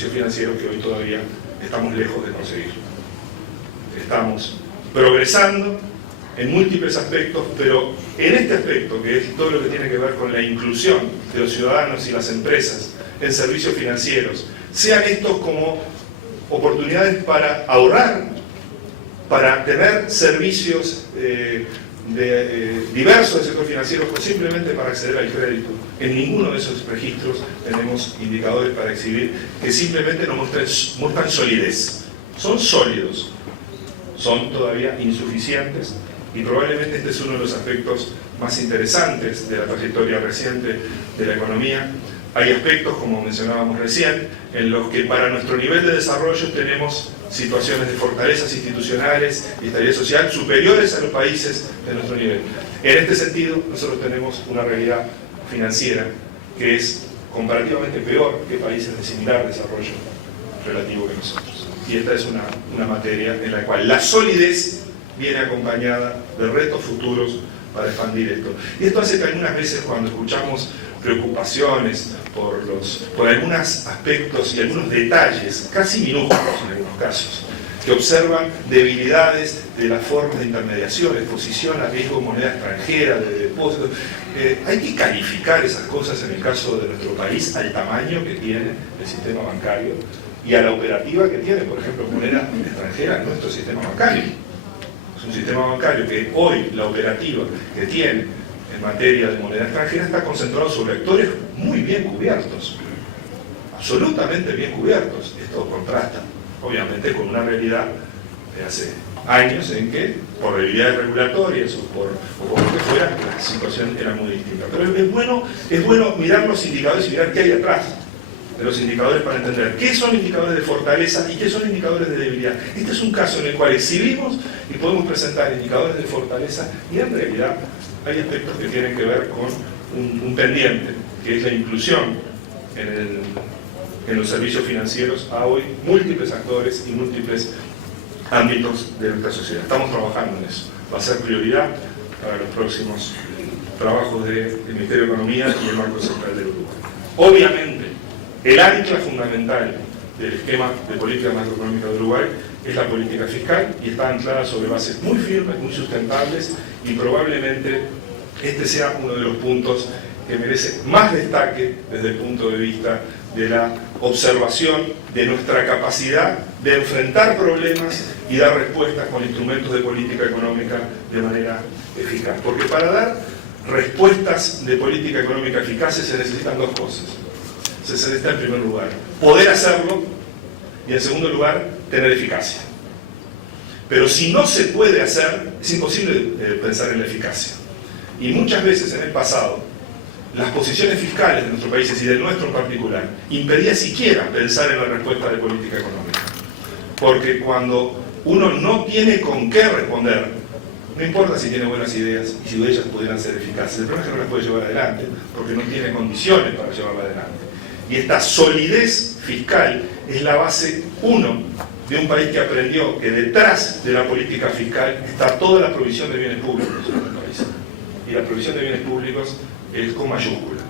servicios financieros que hoy todavía estamos lejos de conseguir. Estamos progresando en múltiples aspectos, pero en este aspecto, que es todo lo que tiene que ver con la inclusión de los ciudadanos y las empresas en servicios financieros, sean estos como oportunidades para ahorrar, para tener servicios diversos del sector financiero o simplemente para acceder al crédito. En ninguno de esos registros tenemos indicadores para exhibir que simplemente nos muestran solidez. Son sólidos, son todavía insuficientes y probablemente este es uno de los aspectos más interesantes de la trayectoria reciente de la economía. Hay aspectos, como mencionábamos recién, en los que para nuestro nivel de desarrollo tenemos situaciones de fortalezas institucionales y estabilidad social superiores a los países de nuestro nivel. En este sentido, nosotros tenemos una realidad financiera que es comparativamente peor que países de similar desarrollo relativo que nosotros. Y esta es una materia en la cual la solidez viene acompañada de retos futuros para expandir esto. Y esto hace que algunas veces cuando escuchamos preocupaciones por algunos aspectos y algunos detalles, casi minúsculos en algunos casos, que observan debilidades de las formas de intermediación, exposición a riesgo de moneda extranjera, de depósitos. Hay que calificar esas cosas en el caso de nuestro país al tamaño que tiene el sistema bancario y a la operativa que tiene, por ejemplo, moneda extranjera en nuestro sistema bancario. Es un sistema bancario que hoy la operativa que tiene en materia de moneda extranjera está concentrado sobre actores muy bien cubiertos, absolutamente bien cubiertos. Esto contrasta, obviamente, con una realidad de hace años en que, por debilidades regulatorias o por lo que fuera, la situación era muy distinta. Pero es bueno mirar los indicadores y mirar qué hay atrás de los indicadores para entender qué son indicadores de fortaleza y qué son indicadores de debilidad. Este es un caso en el cual exhibimos y podemos presentar indicadores de fortaleza y en realidad hay aspectos que tienen que ver con un pendiente, que es la inclusión en los servicios financieros a hoy múltiples actores y múltiples ámbitos de nuestra sociedad. Estamos trabajando en eso. Va a ser prioridad para los próximos trabajos del Ministerio de Economía y el Banco Central del Uruguay. Obviamente, el ancla fundamental del esquema de política macroeconómica de Uruguay es la política fiscal y está anclada sobre bases muy firmes, muy sustentables y probablemente este sea uno de los puntos que merece más destaque desde el punto de vista de la observación de nuestra capacidad de enfrentar problemas y dar respuestas con instrumentos de política económica de manera eficaz. Porque para dar respuestas de política económica eficaces se necesitan dos cosas. Se necesita en primer lugar poder hacerlo y en segundo lugar tener eficacia. Pero si no se puede hacer, es imposible pensar en la eficacia. Y muchas veces en el pasado, las posiciones fiscales de nuestros países y del nuestro en particular impedía siquiera pensar en la respuesta de política económica. Porque cuando uno no tiene con qué responder, no importa si tiene buenas ideas y si ellas pudieran ser eficaces, el problema es que no las puede llevar adelante porque no tiene condiciones para llevarla adelante. Y esta solidez fiscal es la base, uno, de un país que aprendió que detrás de la política fiscal está toda la provisión de bienes públicos en el país. Y la provisión de bienes públicos es con mayúscula.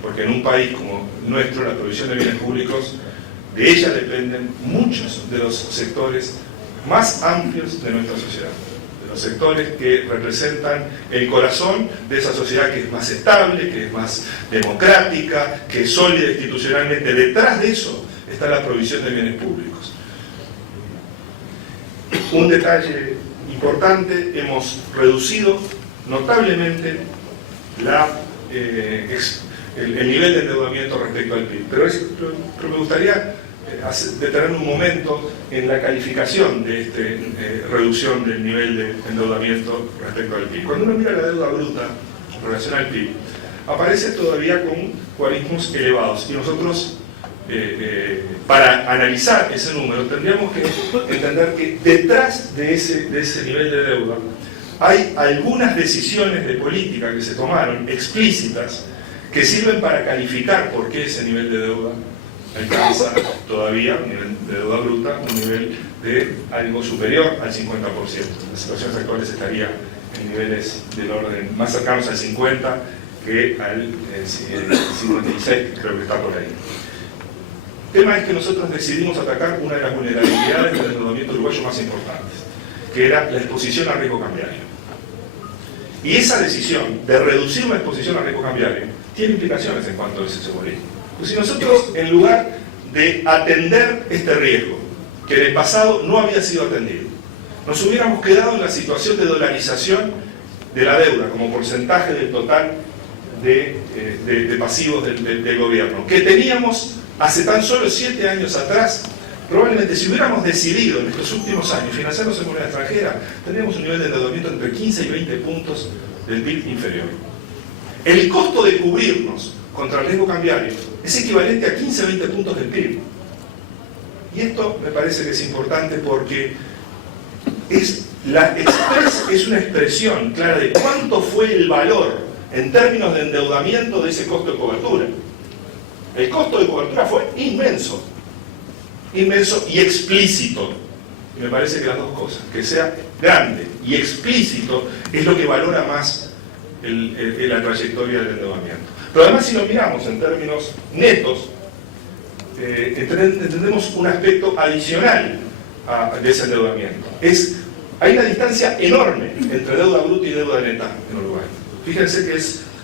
Porque en un país como nuestro, la provisión de bienes públicos, de ella dependen muchos de los sectores más amplios de nuestra sociedad. De los sectores que representan el corazón de esa sociedad que es más estable, que es más democrática, que es sólida institucionalmente. Detrás de eso está la provisión de bienes públicos. Un detalle importante, hemos reducido notablemente el nivel de endeudamiento respecto al PIB. Pero me gustaría detener un momento en la calificación de esta reducción del nivel de endeudamiento respecto al PIB. Cuando uno mira la deuda bruta en relación al PIB, aparece todavía con cuarismos elevados. Y nosotros, para analizar ese número, tendríamos que entender que detrás de ese nivel de deuda hay algunas decisiones de política que se tomaron, explícitas, que sirven para calificar por qué ese nivel de deuda alcanza todavía, un nivel de deuda bruta, un nivel de algo superior al 50%. En las situaciones actuales estaría en niveles del orden más cercanos al 50% que al 56%, creo que está por ahí. El tema es que nosotros decidimos atacar una de las vulnerabilidades del endeudamiento uruguayo más importantes, que era la exposición al riesgo cambiario. Y esa decisión de reducir la exposición al riesgo cambiario tiene implicaciones en cuanto a ese segurismo. Pues si nosotros, en lugar de atender este riesgo, que en el pasado no había sido atendido, nos hubiéramos quedado en la situación de dolarización de la deuda como porcentaje del total de pasivos del gobierno, que teníamos hace tan solo 7 años atrás. Probablemente si hubiéramos decidido en estos últimos años financiarnos en moneda extranjera, tendríamos un nivel de endeudamiento entre 15 y 20 puntos del PIB inferior. El costo de cubrirnos contra el riesgo cambiario es equivalente a 15 o 20 puntos del PIB. Y esto me parece que es importante porque es una expresión clara de cuánto fue el valor en términos de endeudamiento de ese costo de cobertura. El costo de cobertura fue inmenso y explícito. Y me parece que las dos cosas, que sea grande y explícito, es lo que valora más la trayectoria del endeudamiento. Pero además, si lo miramos en términos netos, entendemos un aspecto adicional de ese endeudamiento. Hay una distancia enorme entre deuda bruta y deuda neta en Uruguay. Fíjense que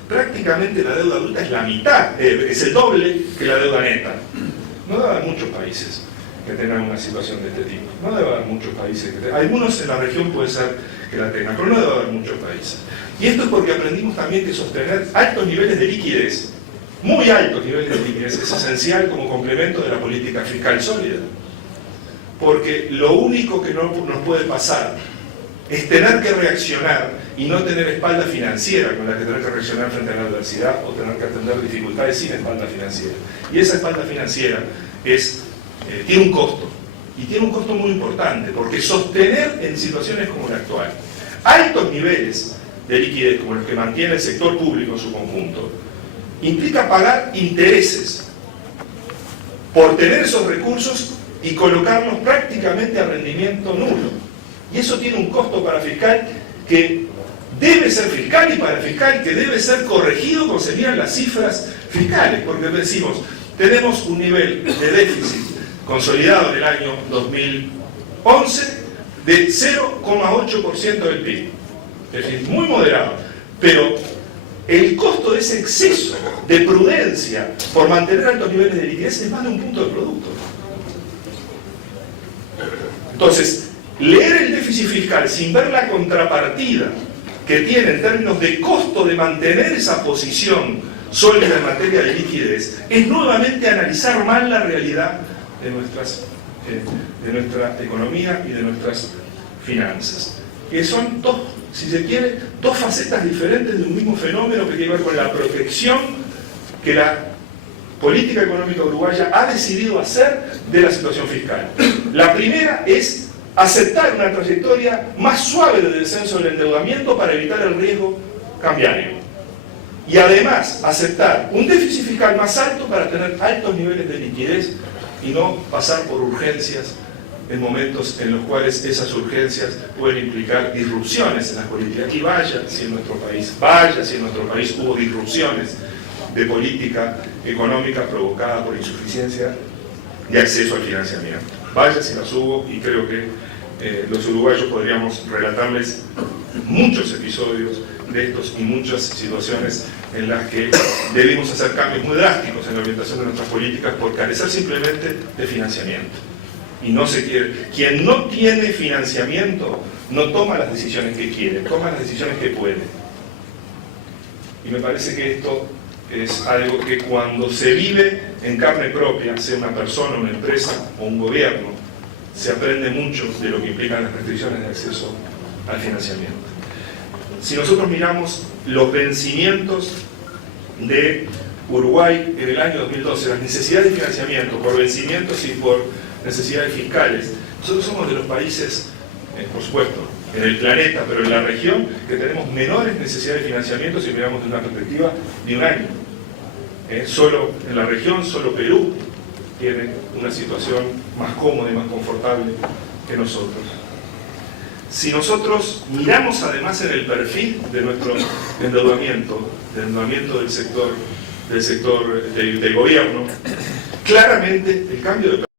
prácticamente la deuda bruta es la mitad, es el doble que la deuda neta. No debe haber muchos países que tengan una situación de este tipo. No debe haber muchos países algunos en la región puede ser que la tengan, pero no debe haber muchos países. Y esto es porque aprendimos también que sostener altos niveles de liquidez, muy altos niveles de liquidez, es esencial como complemento de la política fiscal sólida. Porque lo único que no nos puede pasar es tener que reaccionar y no tener espalda financiera con la que tener que reaccionar frente a la adversidad o tener que atender dificultades sin espalda financiera. Y esa espalda financiera tiene un costo, y tiene un costo muy importante, porque sostener en situaciones como la actual altos niveles de liquidez como los que mantiene el sector público en su conjunto implica pagar intereses por tener esos recursos y colocarlos prácticamente a rendimiento nulo. Y eso tiene un costo para fiscal que debe ser fiscal y para fiscal que debe ser corregido como serían las cifras fiscales, porque decimos, tenemos un nivel de déficit consolidado en el año 2011 de 0,8% del PIB. Es decir, muy moderado, pero el costo de ese exceso de prudencia por mantener altos niveles de liquidez es más de un punto de producto. Entonces, leer el déficit fiscal sin ver la contrapartida que tiene en términos de costo de mantener esa posición sólida en materia de liquidez es nuevamente analizar mal la realidad de nuestra economía y de nuestras finanzas, que son dos, si se quiere, dos facetas diferentes de un mismo fenómeno que tiene que ver con la protección que la política económica uruguaya ha decidido hacer de la situación fiscal. La primera es aceptar una trayectoria más suave de descenso del endeudamiento para evitar el riesgo cambiario. Y además aceptar un déficit fiscal más alto para tener altos niveles de liquidez y no pasar por urgencias en momentos en los cuales esas urgencias pueden implicar disrupciones en las políticas. Y vaya si en nuestro país hubo disrupciones de política económica provocada por insuficiencia de acceso al financiamiento. Vaya si las hubo, y creo que los uruguayos podríamos relatarles muchos episodios de estos y muchas situaciones en las que debimos hacer cambios muy drásticos en la orientación de nuestras políticas por carecer simplemente de financiamiento. Y no se quiere. Quien no tiene financiamiento no toma las decisiones que quiere, toma las decisiones que puede. Y me parece que esto es algo que cuando se vive en carne propia, sea una persona, una empresa o un gobierno, se aprende mucho de lo que implican las restricciones de acceso al financiamiento. Si nosotros miramos los vencimientos de Uruguay en el año 2012, las necesidades de financiamiento por vencimientos y por necesidades fiscales, nosotros somos de los países, por supuesto, en el planeta, pero en la región, que tenemos menores necesidades de financiamiento si miramos de una perspectiva de un año. Solo en la región, solo Perú tiene una situación más cómoda y más confortable que nosotros. Si nosotros miramos además en el perfil de nuestro endeudamiento del sector del gobierno, claramente el cambio de